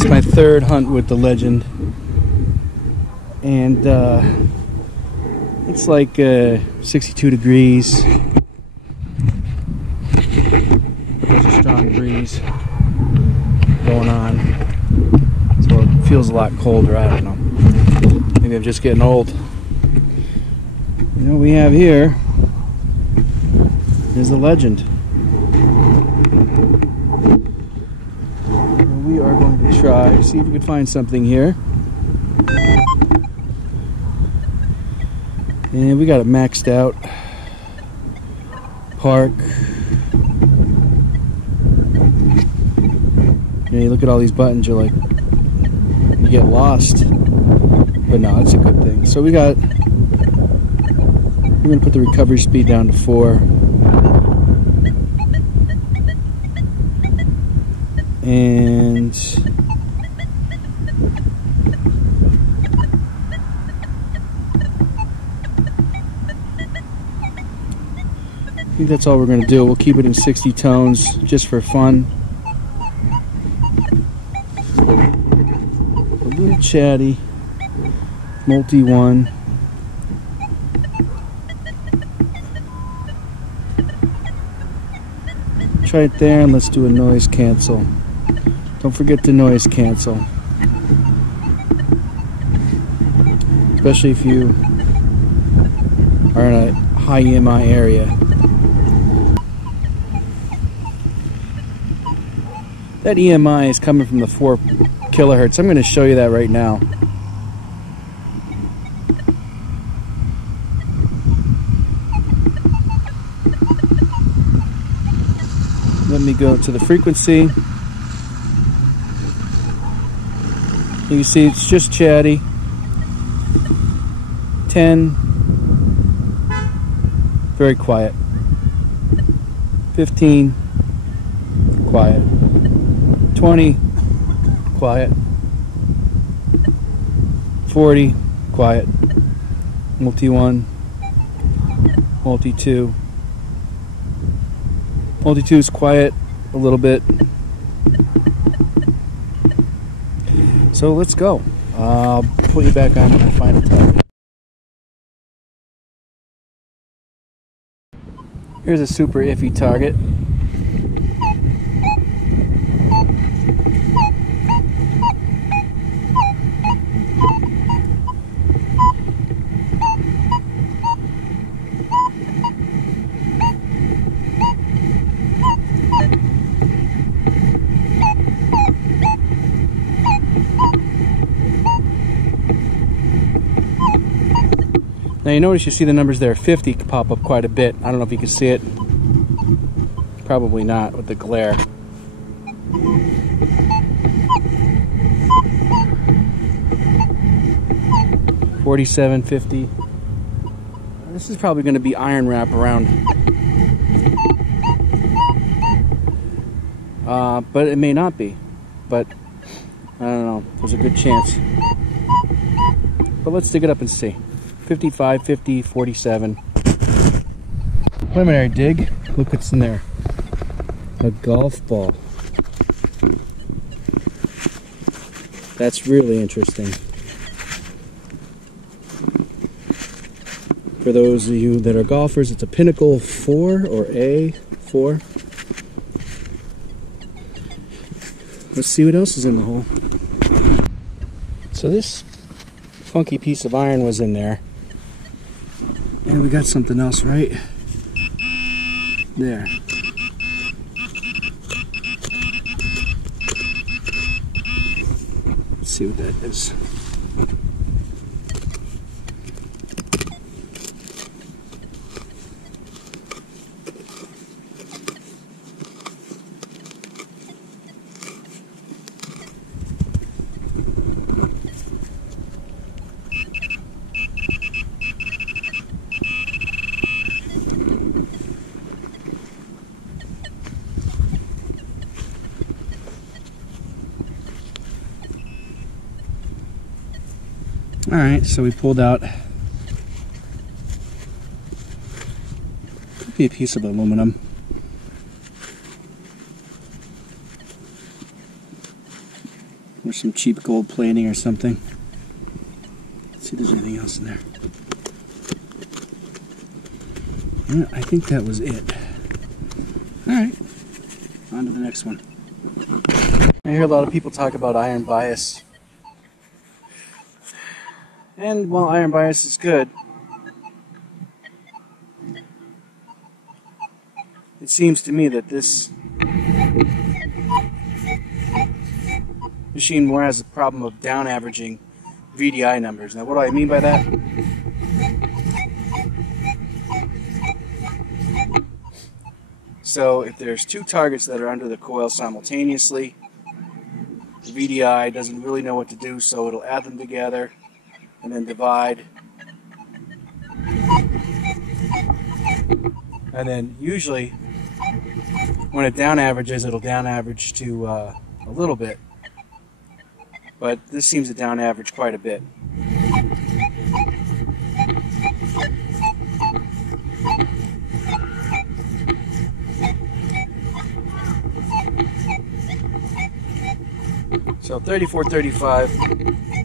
It's my third hunt with the Legend, and it's like 62 degrees. There's a strong breeze going on, so it feels a lot colder. I don't know. Maybe I'm just getting old. You know what we have here is the Legend. We are going to try to see if we can find something here. And we got it maxed out. Park. You know, you look at all these buttons, you're like, you get lost. But no, it's a good thing. So we're gonna put the recovery speed down to 4. And I think that's all we're going to do. We'll keep it in 60 tones just for fun. A little chatty. Multi one. Try it there, and let's do a noise cancel. Don't forget to noise cancel. Especially if you are in a high EMI area. That EMI is coming from the 4 kilohertz. I'm going to show you that right now. Let me go to the frequency. You can see it's just chatty. 10, very quiet. 15, quiet. 20, quiet. 40, quiet. Multi 1, multi 2. Multi 2 is quiet a little bit. So let's go. I'll put you back on when I find a target. Here's a super iffy target. Now you notice you see the numbers there, 50 pop up quite a bit. I don't know if you can see it. Probably not with the glare. $47, $50. This is probably going to be iron wrap around. But it may not be. But I don't know. There's a good chance. But let's dig it up and see. 55, 50, 47. Preliminary dig. Look what's in there. A golf ball. That's really interesting. For those of you that are golfers, it's a Pinnacle 4 or A4. Let's see what else is in the hole. So this funky piece of iron was in there. And we got something else right there. Let's see what that is. Alright, so we pulled out, could be a piece of aluminum. Or some cheap gold plating or something. Let's see if there's anything else in there. Yeah, I think that was it. Alright, on to the next one. I hear a lot of people talk about iron bias. And while iron bias is good, it seems to me that this machine more has a problem of down averaging VDI numbers. Now what do I mean by that? So if there's two targets that are under the coil simultaneously, the VDI doesn't really know what to do, so it'll add them together and then divide. And then usually when it down averages, it'll down average to a little bit. But this seems to down average quite a bit. So 3435.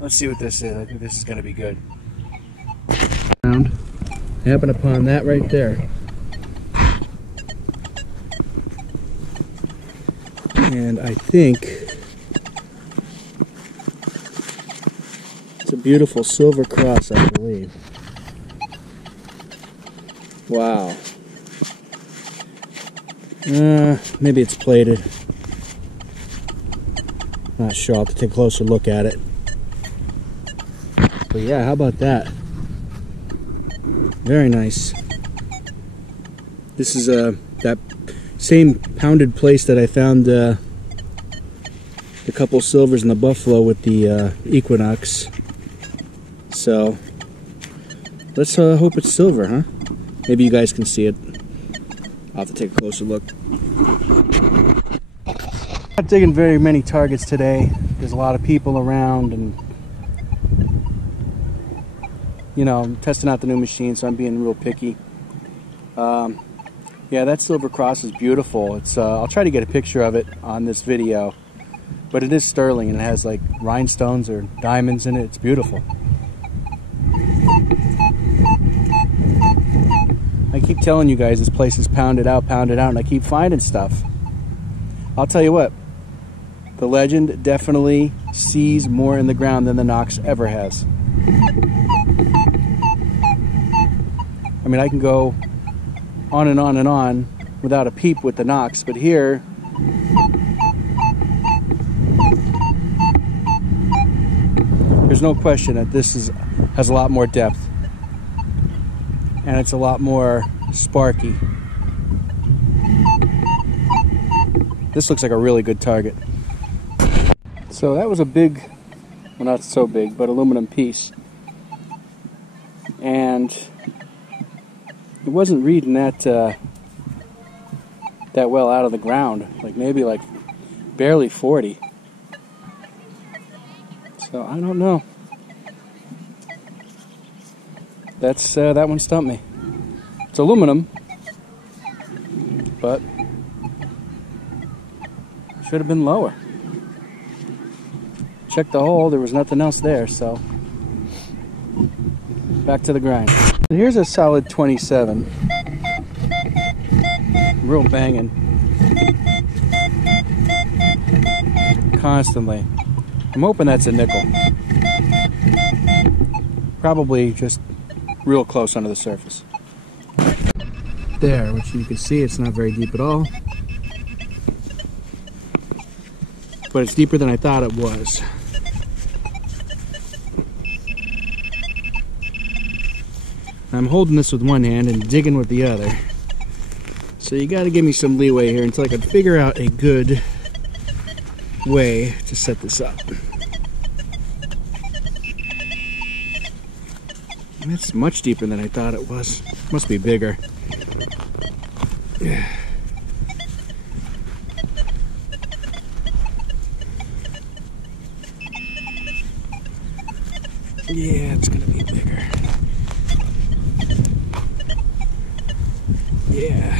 Let's see what this is. I think this is going to be good. I happen upon that right there. And I think it's a beautiful silver cross, I believe. Wow. Maybe it's plated. Not sure. I'll have to take a closer look at it. But yeah, how about that? Very nice. This is that same pounded place that I found the couple silvers in the Buffalo with the Equinox. So let's hope it's silver, huh? Maybe you guys can see it. I'll have to take a closer look. Not digging very many targets today. There's a lot of people around, and you know, I'm testing out the new machine, so I'm being real picky. Yeah, that silver cross is beautiful. It's I'll try to get a picture of it on this video, but it is sterling and it has like rhinestones or diamonds in it. It's beautiful. I keep telling you guys this place is pounded out, and I keep finding stuff. I'll tell you what, the Legend definitely sees more in the ground than the Knox ever has. I mean, I can go on and on and on without a peep with the Knox, but here there's no question that this has a lot more depth, and it's a lot more sparky. This looks like a really good target. So that was a big, well, not so big, but aluminum piece, and it wasn't reading that well out of the ground, like maybe like barely 40. So I don't know. That's that one stumped me. It's aluminum, but should have been lower. Checked the hole, there was nothing else there, so back to the grind. Here's a solid 27. Real banging. Constantly. I'm hoping that's a nickel. Probably just real close under the surface. There, which you can see, it's not very deep at all. But it's deeper than I thought it was. I'm holding this with one hand and digging with the other. So you gotta give me some leeway here until I can figure out a good way to set this up. It's much deeper than I thought it was. Must be bigger. Yeah, it's gonna be bigger. Yeah.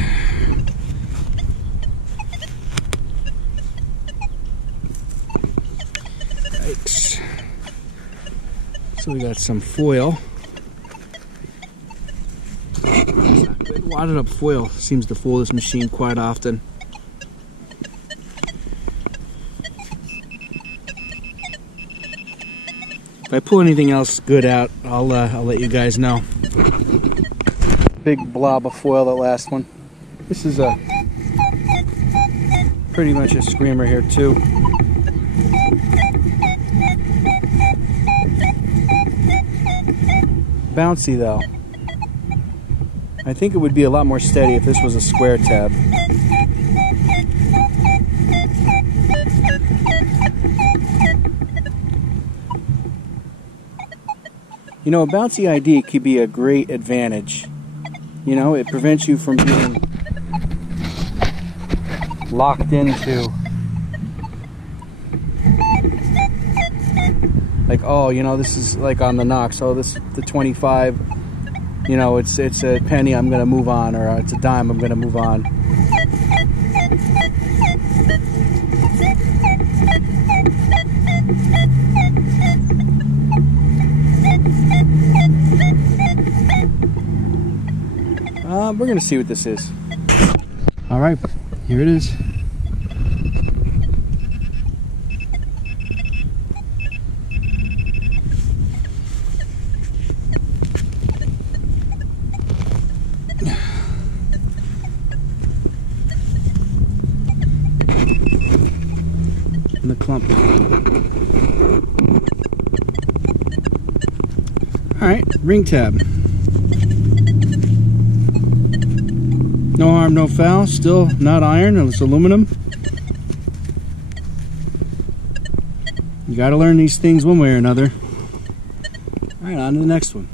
Yikes. So we got some foil. Wadded up foil seems to fool this machine quite often. If I pull anything else good out, I'll let you guys know. Big blob of foil, that last one. This is a pretty much a screamer here too. Bouncy though. I think it would be a lot more steady if this was a square tab. You know, a bouncy ID could be a great advantage. You know, it prevents you from being locked into, like, oh, you know, this is like on the Knox, oh, this the 25, you know, it's a penny, I'm gonna move on, or it's a dime, I'm gonna move on. We're gonna see what this is. All right, here it is. In the clump. All right, ring tab. No harm, no foul. Still not iron, it's aluminum. You gotta learn these things one way or another. All right, on to the next one.